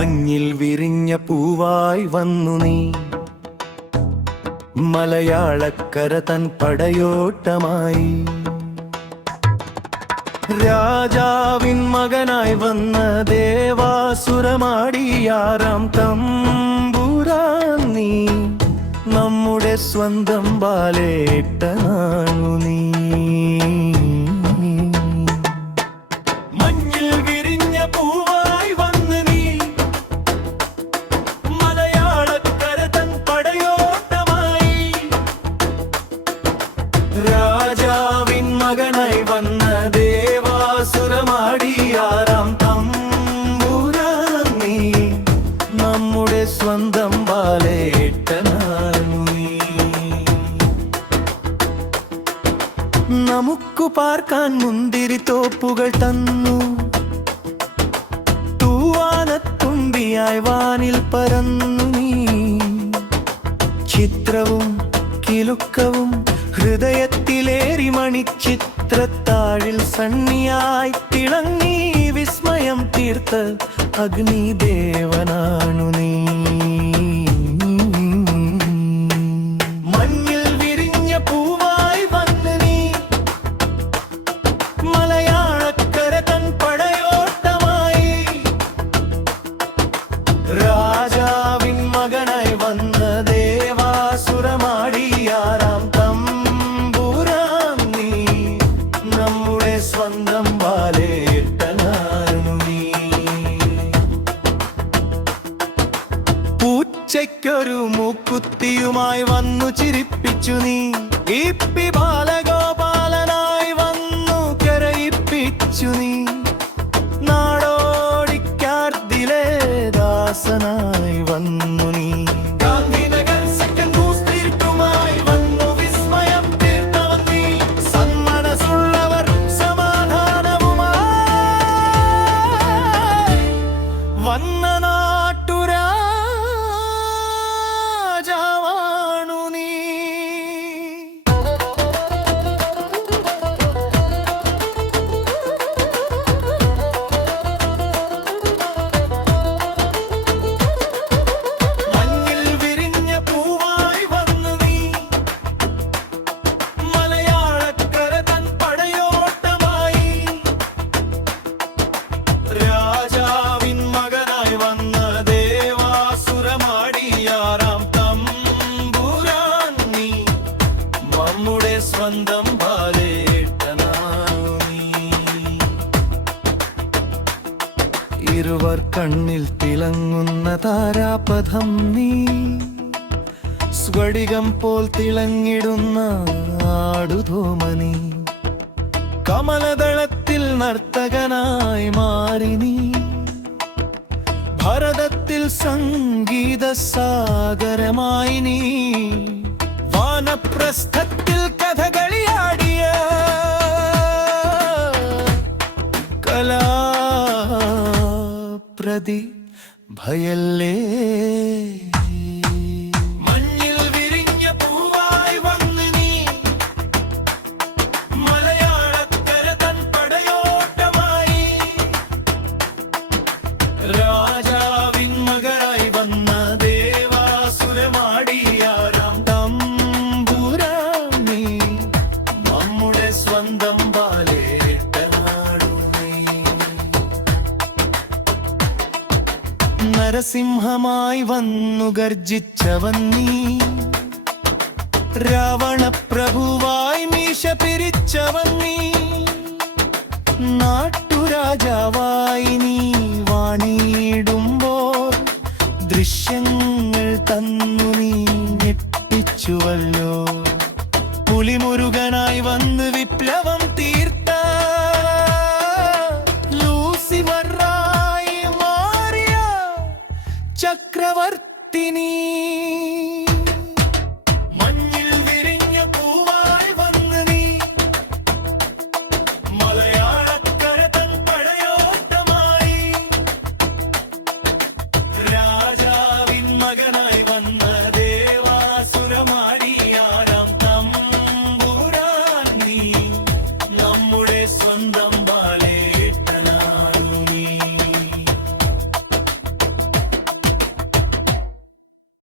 മഞ്ഞിൽ വിരിഞ്ഞ പൂവായി വന്നു നീ, മലയാളക്കര തൻ പടയോട്ടമായി. രാജാവിൻ മകനായി വന്ന ദേവാസുരമാടിയാറാം തമ്പുരാൻ നീ, നമ്മുടെ സ്വന്തം ബാലേട്ടനാണു നീ. മഞ്ഞിൽ വിരിഞ്ഞ പൂവായി വന്ന് നീ, മലയാളക്കര തൻ പടയോട്ടമായി. രാജാവിൻ മകനായി വന്ന ദേവാസുരമാടിയാറാം തമ്പുരാൻ നീ, നമ്മുടെ സ്വന്തം ബാലേട്ടനാണു നീ. നമുക്കു പാർക്കാൻ മുന്തിരിത്തോപ്പുകൾ തന്നു, തൂവാനത്തുമ്പിയായി വാനിൽ പറന്നു നീ. ചിത്രവും കിലുക്കവും ഹൃദയത്തിലേറി മണിച്ചിത്രത്താഴിൽ സണ്ണിയായി തിളങ്ങി വിസ്മയം തീർത്ത അഗ്നിദേവനാണു നീ. മഞ്ഞിൽ വിരിഞ്ഞ പൂവായി വന്ന് നീ, മലയാളക്കര തൻ പടയോട്ടമായി. രാജാവിൻ മകനായി വന്ന ദേവാസുരമാടിയാറാം തമ്പുരാൻ നീ, നമ്മുടെ സ്വന്തം ബാലേട്ടനാണു നീ. പൂച്ചയ്ക്കൊരു മൂക്കുത്തിയുമായി വന്നു ചിരിപ്പിച്ചു നീ, ഇപ്പി ബാലഗോപാലനായി വന്നു കരയിപ്പിച്ചു നീ. നാടോടിക്കാർദിലെ ദാസനായി വന്നു നീ, ഗാന്ധിനഗർ സെക്കൻഡ് ബൂസ്റ്റിട്ടുമായി വന്നു വിസ്മയം തീർത്തവൻ നീ. സന്മനസ്സുള്ളവർ സമാധാനവുമായി വന്ന നാട്ടുരാജാവാണു നീ. മഞ്ഞിൽ വിരിഞ്ഞ പൂവായി വന്നു നീ, മലയാളക്കര തൻ പടയോട്ടമായി. രാജാവിൻ മകനായി വന്ന ദേവാസുരമാടിയാറാം തമ്പുരാൻ നീ, നമ്മുടെ സ്വന്തം ബാലേട്ടനാണു നീ. ഇരുവർ കണ്ണിൽ തിളങ്ങുന്ന താരാപഥം നീ, സ്ഫടികം പോൽ തിളങ്ങിടുന്ന ആടുധോമനി. കമലദളത്തിൽ നർത്തകനായി മാറി നീ, ഭരതത്തിൽ സംഗീത സാഗരമായി നീ. വാനപ്രസ്ഥത്തിൽ കഥകളിയാടിയ കലാപ്രതി ഭയല്ലേ. മഞ്ഞിൽ വിരിഞ്ഞ പൂവായി വന്ന് നീ, മലയാളക്കര തൻ പടയോട്ടമായി. രാജാവിൻ മകനായി വന്ന ദേവാസുരമാടിയാറാം തമ്പുരാൻ നീ, നമ്മുടെ സ്വന്തം ബാലേട്ടനാണു നീ. നരസിംഹമായി വന്നു ഗർജിച്ചവൻ നീ, രാവണപ്രഭുവായി മീശ പിരിച്ചവൻ നീ. നാട്ടുരാജാവായി നീ വാണിടുമ്പോൾ ദൃശ്യങ്ങൾ തന്നു നീ ഞെട്ടിച്ചുവല്ലോ. പുലിമുരുകനായി വന്ന് വിപ്ലവം തീർത്ത ലൂസിഫറായി മാറിയ ചക്രവർത്തിനി.